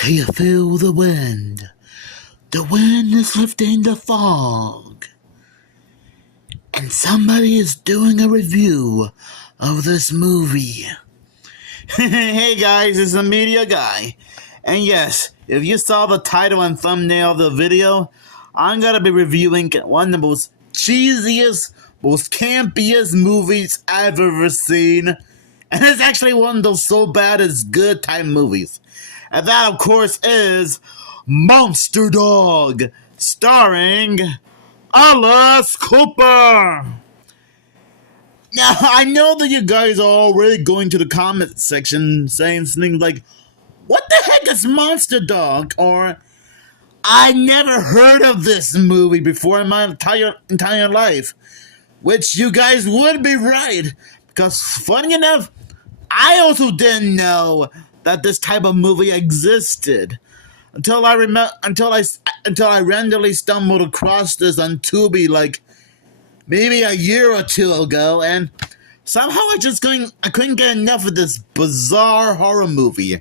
Can you feel the wind? The wind is lifting the fog. And somebody is doing a review of this movie. Hey guys, it's the Media Guy. And yes, if you saw the title and thumbnail of the video, I'm gonna be reviewing one of the most cheesiest, most campiest movies I've ever seen. And it's actually one of those so bad it's good type movies. And that, of course, is Monster Dog, starring Alice Cooper. Now, I know that you guys are already going to the comment section saying things like, what the heck is Monster Dog? Or, I never heard of this movie before in my entire life. Which you guys would be right. Because, funny enough, I also didn't know that this type of movie existed until I randomly stumbled across this on Tubi like maybe a year or two ago, and somehow I couldn't get enough of this bizarre horror movie.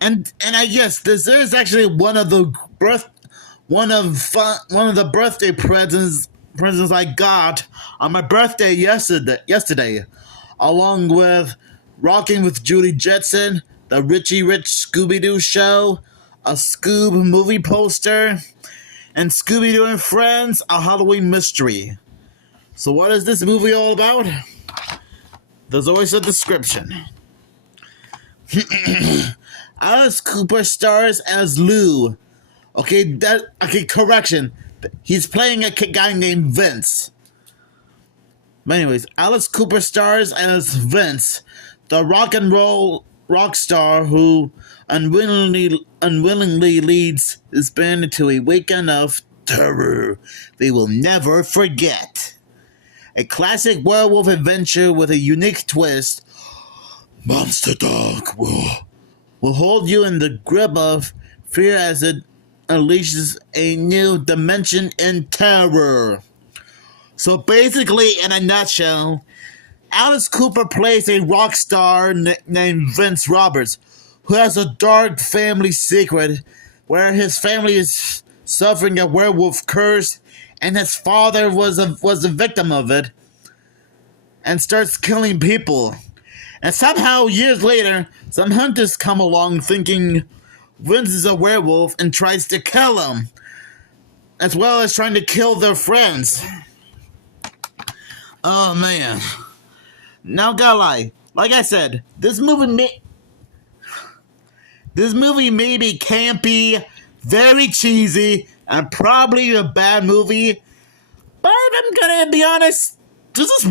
And I guess this is actually one of the birthday presents I got on my birthday yesterday, along with Rocking with Judy Jetson, the Richie Rich Scooby-Doo show, a Scoob movie poster, and Scooby-Doo and Friends, a Halloween mystery. So what is this movie all about? There's always a description. Alice Cooper stars as Lou. Okay, correction. He's playing a guy named Vince. But anyways, Alice Cooper stars as Vince, the rock and roll rock star who unwillingly leads his band into a weekend of terror they will never forget. A classic werewolf adventure with a unique twist, Monster Dog will hold you in the grip of fear as it unleashes a new dimension in terror. So basically, in a nutshell, Alice Cooper plays a rock star named Vince Roberts, who has a dark family secret where his family is suffering a werewolf curse, and his father was a victim of it, and starts killing people. And somehow, years later, some hunters come along thinking Vince is a werewolf and tries to kill him, as well as trying to kill their friends. Oh man. Now gotta lie, like I said, this movie may be campy, very cheesy, and probably a bad movie. But if I'm gonna be honest, this is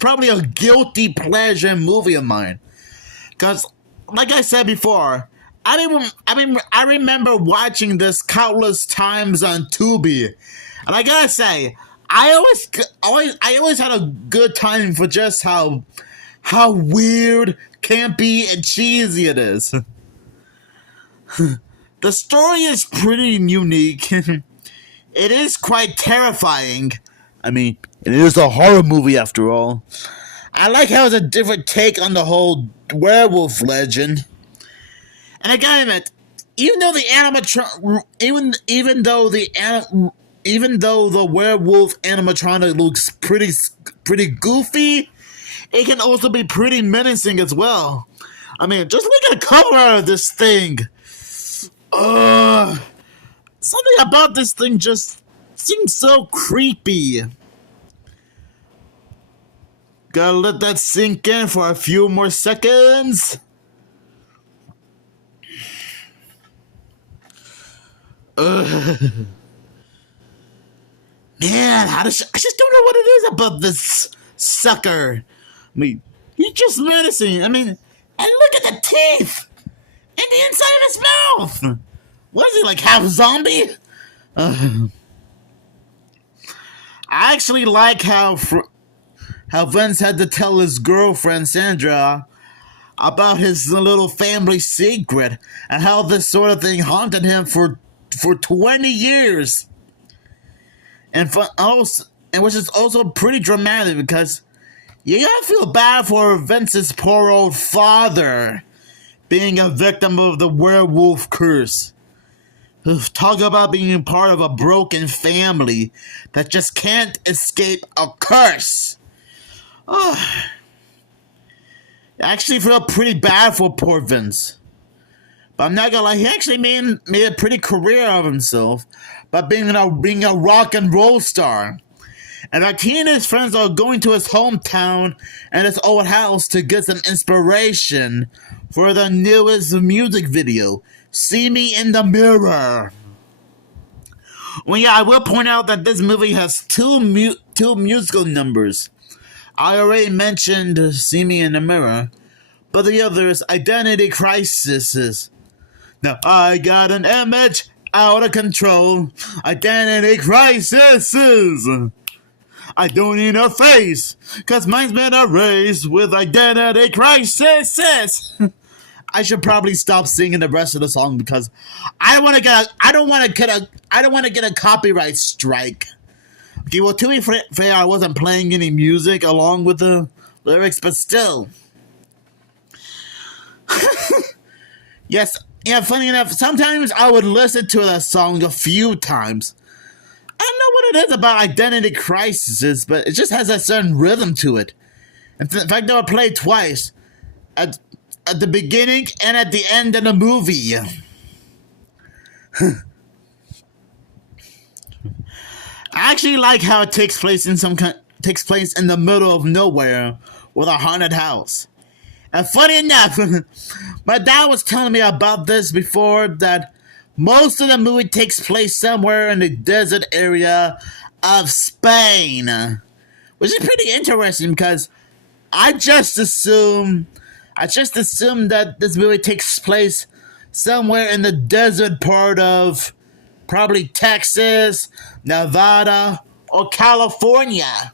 probably a guilty pleasure movie of mine. Cause, like I said before, I remember watching this countless times on Tubi, and I gotta say, I always had a good time for just how weird, campy, and cheesy it is. The story is pretty unique. It is quite terrifying. I mean, it is a horror movie after all. I like how it's a different take on the whole werewolf legend. And I gotta admit, even though the werewolf animatronic looks pretty goofy, it can also be pretty menacing as well. I mean, just look at the cover art of this thing. Something about this thing just seems so creepy. Gotta let that sink in for a few more seconds. Man, I just don't know what it is about this sucker. I mean, he's just menacing. I mean, and look at the teeth and the inside of his mouth. What is he, like half zombie? I actually like how Vince had to tell his girlfriend Sandra about his little family secret and how this sort of thing haunted him for 20 years. And which is also pretty dramatic because you gotta feel bad for Vince's poor old father, being a victim of the werewolf curse. Talk about being part of a broken family that just can't escape a curse. Oh, I actually feel pretty bad for poor Vince. But I'm not gonna lie, he actually made a pretty career of himself by being a rock and roll star. And like he and his friends are going to his hometown and his old house to get some inspiration for the newest music video, See Me in the Mirror. Well, yeah, I will point out that this movie has two musical numbers. I already mentioned See Me in the Mirror, but the other is Identity Crisis. Now I got an image out of control. Identity crises. I don't need a face, cause mine's been erased with identity crisis. I should probably stop singing the rest of the song because I don't want to get a copyright strike. Okay, well, to be fair, I wasn't playing any music along with the lyrics, but still. Yes, yeah, funny enough, sometimes I would listen to a song a few times. I don't know what it is about identity crises, but it just has a certain rhythm to it. In fact, I would play twice. At the beginning and at the end of the movie. I actually like how it takes place in the middle of nowhere with a haunted house. And funny enough, my dad was telling me about this before, that most of the movie takes place somewhere in the desert area of Spain, which is pretty interesting because I just assumed that this movie takes place somewhere in the desert part of probably Texas, Nevada, or California.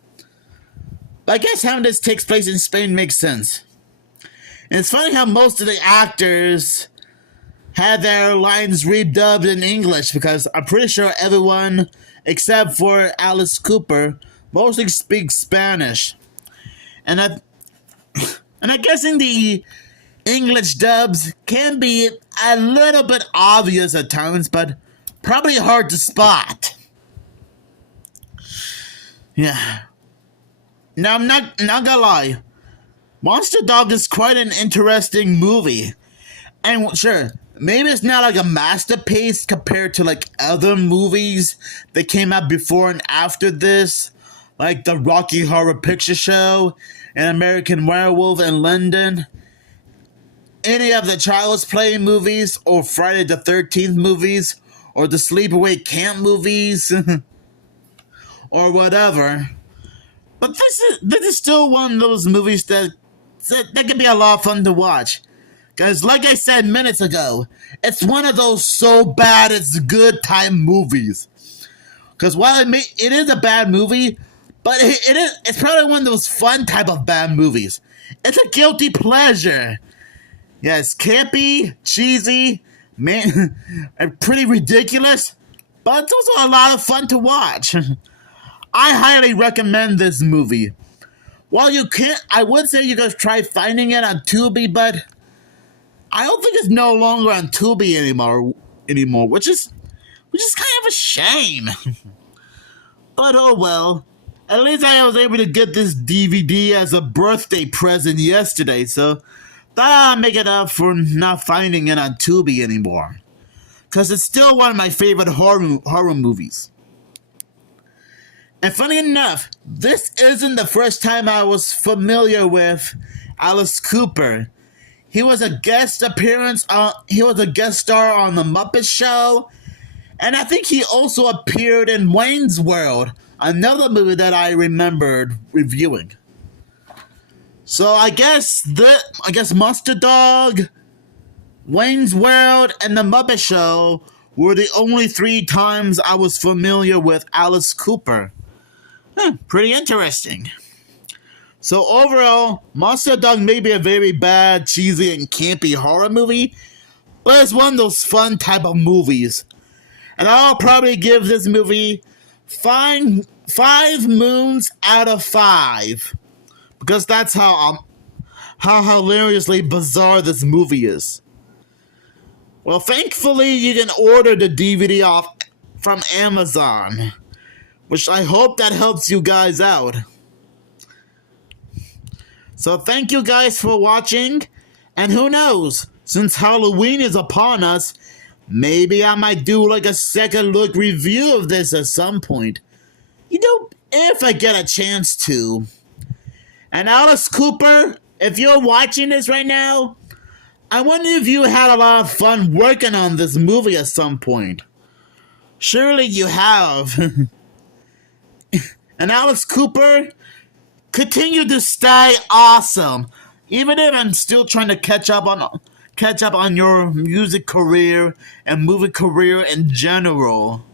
But I guess having this takes place in Spain makes sense. And it's funny how most of the actors had their lines redubbed in English, because I'm pretty sure everyone except for Alice Cooper mostly speaks Spanish. And I'm guessing the English dubs can be a little bit obvious at times, but probably hard to spot. Yeah. Now, I'm not gonna lie. Monster Dog is quite an interesting movie. And sure, maybe it's not like a masterpiece compared to like other movies that came out before and after this, like the Rocky Horror Picture Show, and American Werewolf in London, any of the Child's Play movies, or Friday the 13th movies, or the Sleepaway Camp movies, or whatever. But this is still one of those movies that can be a lot of fun to watch. Because like I said minutes ago, it's one of those so bad it's good type movies. Because while it is a bad movie, but it's probably one of those fun type of bad movies. It's a guilty pleasure. Yeah, it's campy, cheesy, man, and pretty ridiculous, but it's also a lot of fun to watch. I highly recommend this movie. While you can't, I would say you guys try finding it on Tubi, but I don't think it's no longer on Tubi anymore, which is kind of a shame. But oh well. At least I was able to get this DVD as a birthday present yesterday, so that'll make it up for not finding it on Tubi anymore. Because it's still one of my favorite horror movies. And funny enough, this isn't the first time I was familiar with Alice Cooper. He was a guest star on The Muppet Show, and I think he also appeared in Wayne's World, another movie that I remembered reviewing. So I guess Monster Dog, Wayne's World, and The Muppet Show were the only 3 times I was familiar with Alice Cooper. Pretty interesting. So overall, Monster Dog may be a very bad, cheesy, and campy horror movie, but it's one of those fun type of movies. And I'll probably give this movie 5 moons out of 5. Because that's how how hilariously bizarre this movie is. Well, thankfully, you can order the DVD off from Amazon, which I hope that helps you guys out. So thank you guys for watching, and who knows, since Halloween is upon us, maybe I might do like a second look review of this at some point. You know, if I get a chance to. And Alice Cooper, if you're watching this right now, I wonder if you had a lot of fun working on this movie at some point. Surely you have. And Alice Cooper, continue to stay awesome. Even if I'm still trying to catch up on your music career and movie career in general.